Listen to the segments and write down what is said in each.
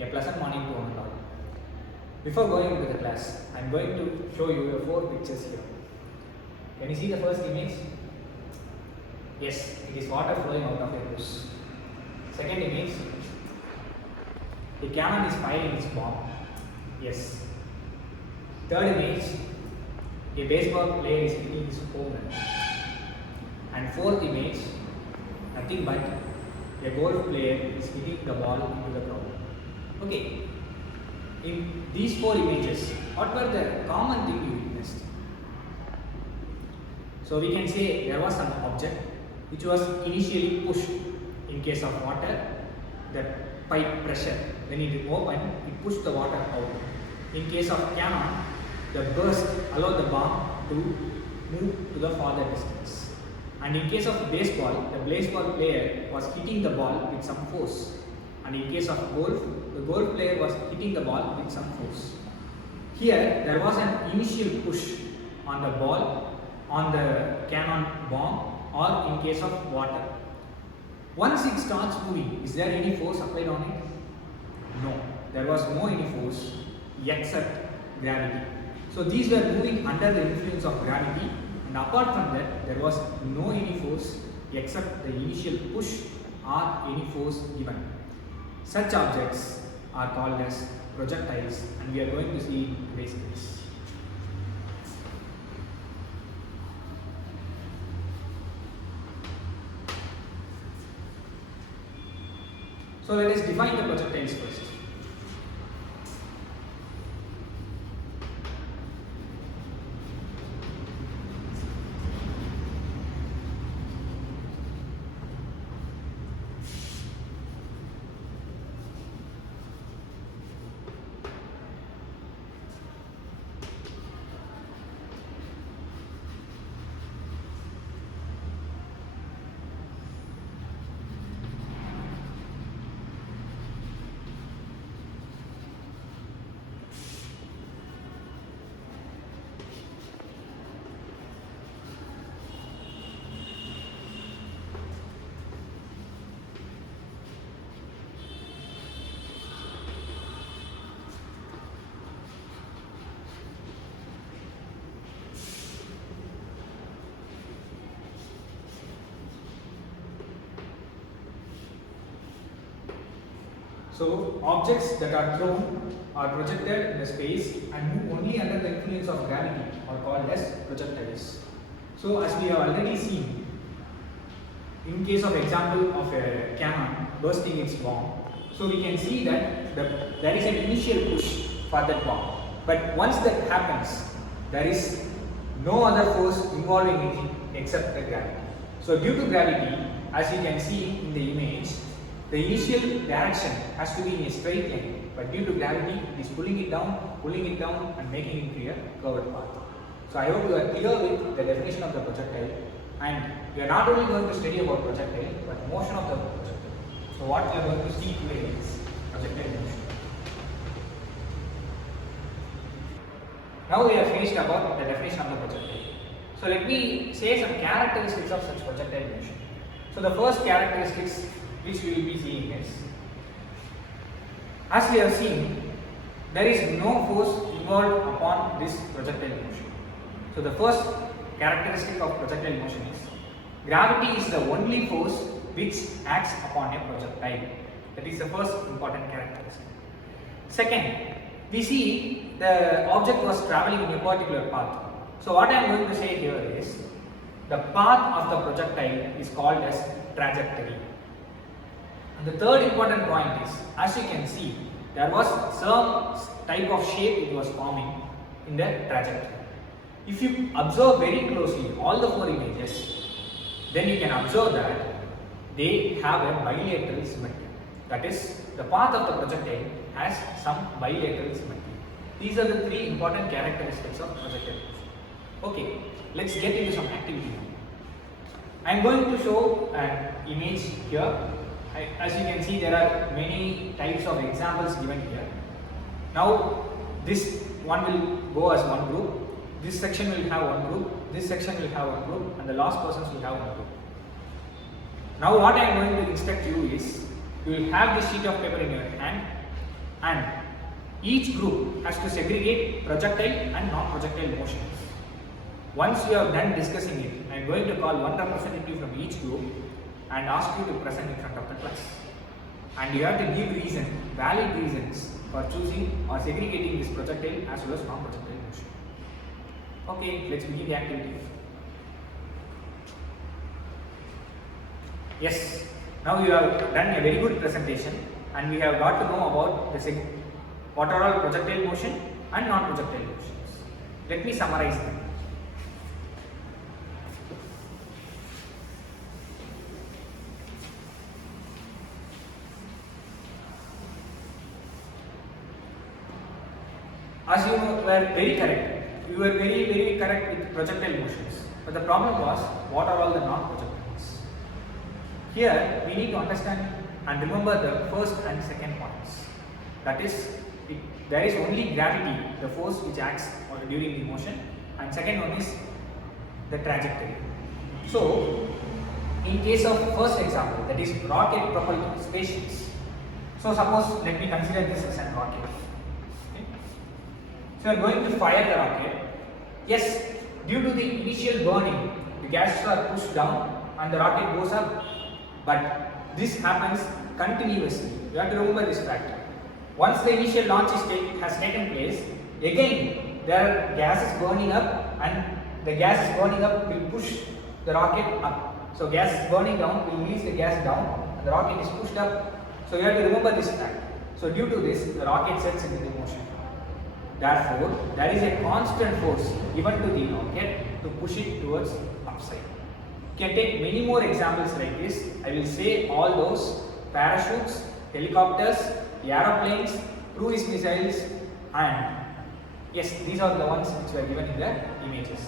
A pleasant morning to one and all. Before going into the class, I am going to show you the 4 pictures here. Can you see the first image? Yes, it is water flowing out of a hose. Second image, a cannon is firing its bomb. Yes. Third image, a baseball player is hitting his home run. And fourth image, nothing but a golf player is hitting the ball into the ground. Okay. In these 4 images, what were the common thing you witnessed? So we can say there was an object which was initially pushed. In case of water, the pipe pressure, when it opened, it pushed the water out. In case of cannon, the burst allowed the bomb to move to the farther distance. And in case of baseball, the baseball player was hitting the ball with some force. And in case of golf, the golf player was hitting the ball with some force. Here, there was an initial push on the ball, on the cannon bomb, or in case of water. Once it starts moving, is there any force applied on it? No, there was no any force except gravity. So these were moving under the influence of gravity, and apart from that, there was no any force except the initial push or any force given. Such objects are called as projectiles, and we are going to see today's case. So let us define the projectiles first. So objects that are thrown are projected in the space and move only under the influence of gravity are called as projectiles. So as we have already seen, in case of example of a cannon bursting its bomb, so we can see that there is an initial push for that bomb. But once that happens, there is no other force involving it except the gravity. So due to gravity, as you can see in the image, the initial direction has to be in a straight line, but due to gravity, it is pulling it down, and making it into a curved path. So I hope you are clear with the definition of the projectile, and we are not only going to study about projectile, but motion of the projectile. So what we are going to see today is projectile motion. Now we have finished about the definition of the projectile. So let me say some characteristics of such projectile motion. So the first characteristics which we will be seeing is, as we have seen, there is no force involved upon this projectile motion. So the first characteristic of projectile motion is, gravity is the only force which acts upon a projectile. That is the first important characteristic. Second, we see the object was traveling in a particular path. So what I am going to say here is, the path of the projectile is called as trajectory. And the third important point is, as you can see, there was some type of shape it was forming in the trajectory. If you observe very closely all the 4 images, then you can observe that they have a bilateral symmetry. That is, the path of the projectile has some bilateral symmetry. These are the 3 important characteristics of projectile motion. Okay, let's get into some activity now. I am going to show an image here. As you can see, there are many types of examples given here. Now, this one will go as one group, this section will have one group, this section will have one group, and the last persons will have one group. Now what I am going to instruct you is, you will have this sheet of paper in your hand. and each group has to segregate projectile and non-projectile motions. Once you have done discussing it, I am going to call one representative from each group and ask you to present in front of the class. And you have to give valid reasons for choosing or segregating this projectile as well as non-projectile motion. Okay, let's begin the activity. Yes, now you have done a very good presentation and we have got to know about what are all projectile motion and non-projectile motions. Let me summarize them. As you were very correct, you were very correct with projectile motions. But the problem was, what are all the non-projectiles? Here, we need to understand and remember the first and second points. That is, there is only gravity, the force which acts during the motion, and second one is the trajectory. So, in case of first example, that is rocket propelled spaceships. So, suppose let me consider this as a rocket. Okay. So, you are going to fire the rocket. Yes, due to the initial burning, the gases are pushed down and the rocket goes up. But this happens continuously. You have to remember this fact. Once the initial launch has taken place, again there are gases burning up, and the gases burning up will push the rocket up. So gas is burning down will release the gas down, and the rocket is pushed up. So you have to remember this fact. So due to this, the rocket sets into motion. Therefore, there is a constant force given to the rocket to push it towards upside. You can take many more examples like this. I will say all those: parachutes, helicopters, aeroplanes, cruise missiles, and yes, these are the ones which were given in the images.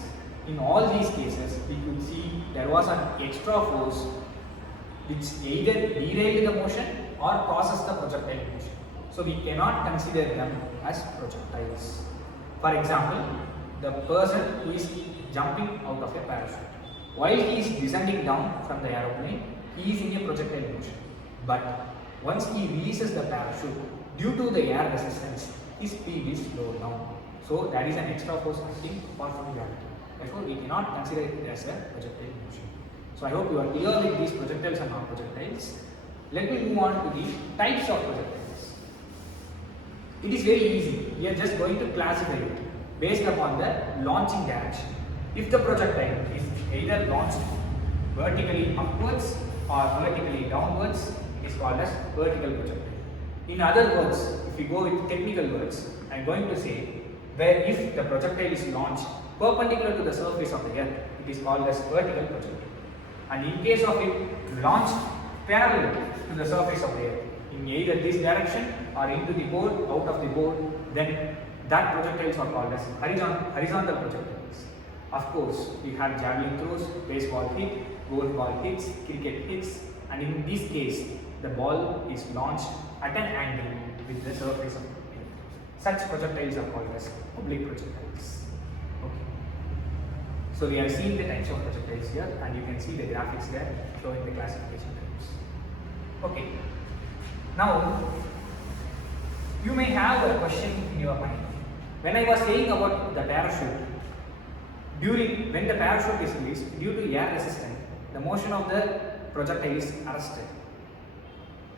In all these cases, we could see there was an extra force which either derailed the motion or causes the projectile motion. So we cannot consider them as projectiles. For example, the person who is jumping out of a parachute. While he is descending down from the aeroplane, he is in a projectile motion. But once he releases the parachute, due to the air resistance, his speed is slowed down. So there is an extra force acting apart from gravity. Therefore, we cannot consider it as a projectile motion. So I hope you are clear with these projectiles and non-projectiles. Let me move on to the types of projectiles. It is very easy. We are just going to classify it based upon the launching direction. If the projectile is either launched vertically upwards or vertically downwards, it is called as vertical projectile. In other words, if we go with technical words, I am going to say where if the projectile is launched perpendicular to the surface of the earth, it is called as vertical projectile. And in case of it launched parallel to the surface of the earth, in either this direction or into the board, out of the board, then that projectiles are called as horizontal projectiles. Of course, we have javelin throws, baseball hit, golf ball hits, cricket hits, and in this case, the ball is launched at an angle with the surface of the earth. Such projectiles are called as oblique projectiles. Okay. So we have seen the types of projectiles here, and you can see the graphics there showing the classification types. Okay. Now, you may have a question in your mind. When I was saying about the parachute, when the parachute is released, due to air resistance, the motion of the projectile is arrested.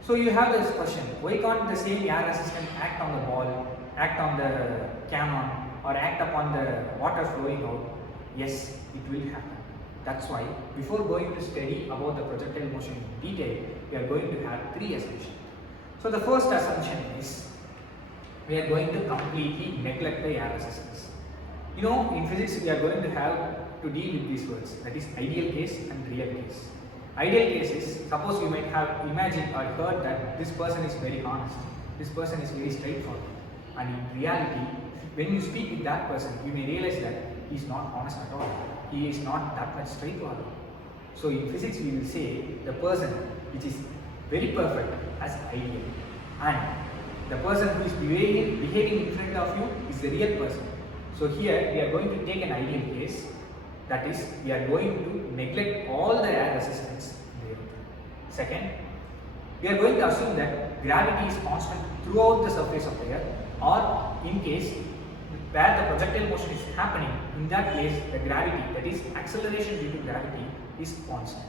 So you have this question: why can't the same air resistance act on the ball, act on the cannon, or act upon the water flowing out? Yes, it will happen. That's why before going to study about the projectile motion in detail, we are going to have three assumptions. So the first assumption is we are going to completely neglect the air resistance. You know, in physics we are going to have to deal with these words, that is ideal case and real case. Ideal case is, suppose you might have imagined or heard that this person is very honest, this person is very straightforward, and in reality, when you speak with that person, you may realize that he is not honest at all, he is not that much straightforward. So in physics we will say the person which is very perfect as ideal, and the person who is behaving in front of you is the real person. So here we are going to take an ideal case, that is, we are going to neglect all the air resistance there. Second, we are going to assume that gravity is constant throughout the surface of the earth, or in case where the projectile motion is happening, in that case the gravity, that is acceleration due to gravity, is constant.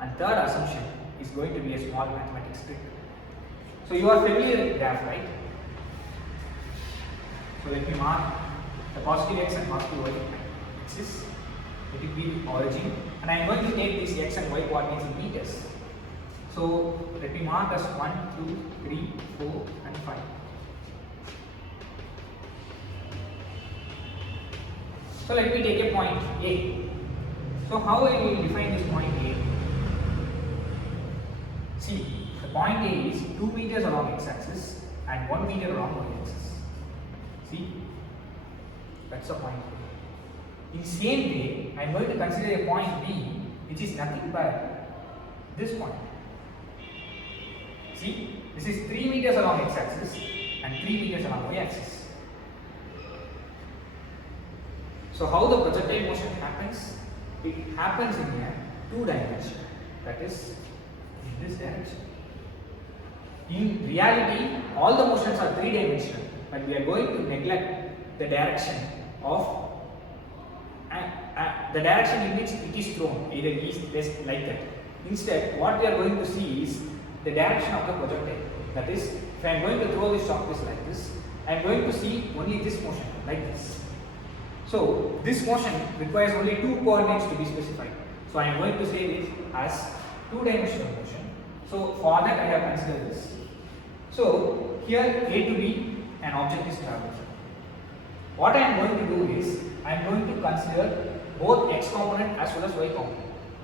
And third assumption is going to be a small mathematics trick. So you are familiar with graph, right? So let me mark the positive x and positive y axis. Let it be the origin, and I am going to take these x and y coordinates in meters. So let me mark as 1, 2, 3, 4 and 5. So let me take a point A. So how I will define this point A? See, the point A is 2 meters along x-axis and 1 meter along y-axis. See, that's the point A. In same way, I am going to consider a point B, which is nothing but this point. See, this is 3 meters along x-axis and 3 meters along y-axis. So how the projectile motion happens? It happens in a 2 dimension, that is in this direction. In reality, all the motions are 3 dimensional, but we are going to neglect the direction of the direction in which it is thrown, either east, west, like that. Instead, what we are going to see is the direction of the projectile. That is, if I am going to throw this chalk piece like this, I am going to see only this motion, like this. So this motion requires only 2 coordinates to be specified. So I am going to say this as 2-dimensional motion. So for that I have considered this. So here A to B, an object is traveling. What I am going to do is, I am going to consider both x component as well as y component.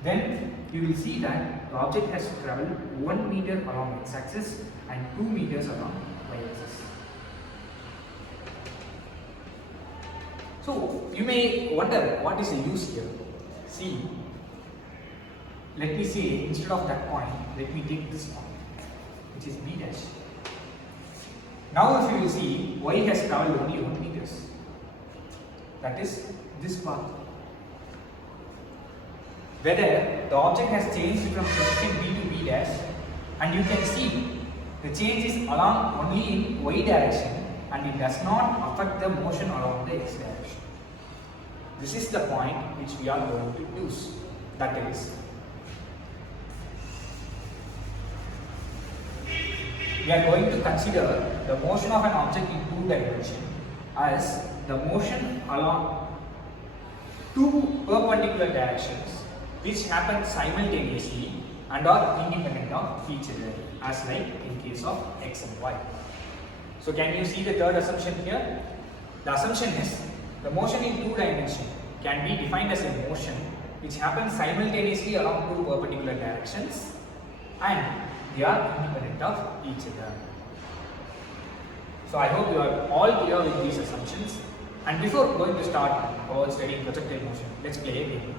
Then you will see that the object has traveled 1 meter along x-axis and 2 meters along y-axis. So you may wonder what is the use here. See, let me say instead of that point, let me take this point, which is B dash. Now if you will see, y has travelled only 1 meters. That is this path. Whether the object has changed from position B to B dash, and you can see the change is along only in y direction and it does not affect the motion along the x direction. This is the point which we are going to use. That is, we are going to consider the motion of an object in 2 dimensions as the motion along 2 perpendicular directions which happen simultaneously and are independent of each other, as like in case of x and y. So can you see the third assumption here? The assumption is the motion in 2 dimensions can be defined as a motion which happens simultaneously along 2 perpendicular directions and they are independent of each other. So I hope you are all clear with these assumptions, and before going to start our studying projectile motion, let's play a game.